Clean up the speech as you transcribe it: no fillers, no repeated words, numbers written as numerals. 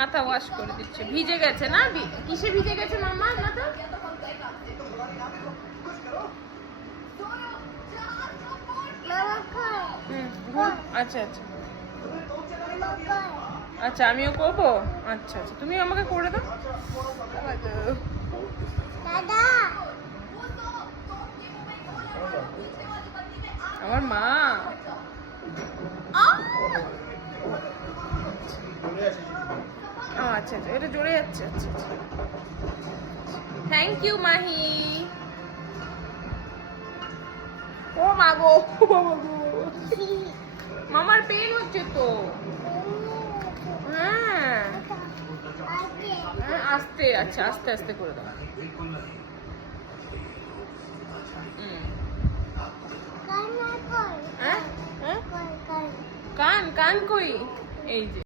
মাথা ওয়াশ করে দিচ্ছে, ভিজে গেছে না? কিসে ভিজে গেছে মাম্মা মাথা? আচ্ছা আচ্ছা আচ্ছা, আমিও করবো। আচ্ছা আচ্ছা, তুমি আমাকে করে দাও। আমার মা আচ্ছা আচ্ছা, এটা জোরে যাচ্ছে। আচ্ছা আচ্ছা, থ্যাংক ইউ মাহি। ও মা গো, মামার পেন হচ্ছে তো। হ্যাঁ আস্তে, আচ্ছা আস্তে আস্তে করে দাও। কান কান কই? এই যে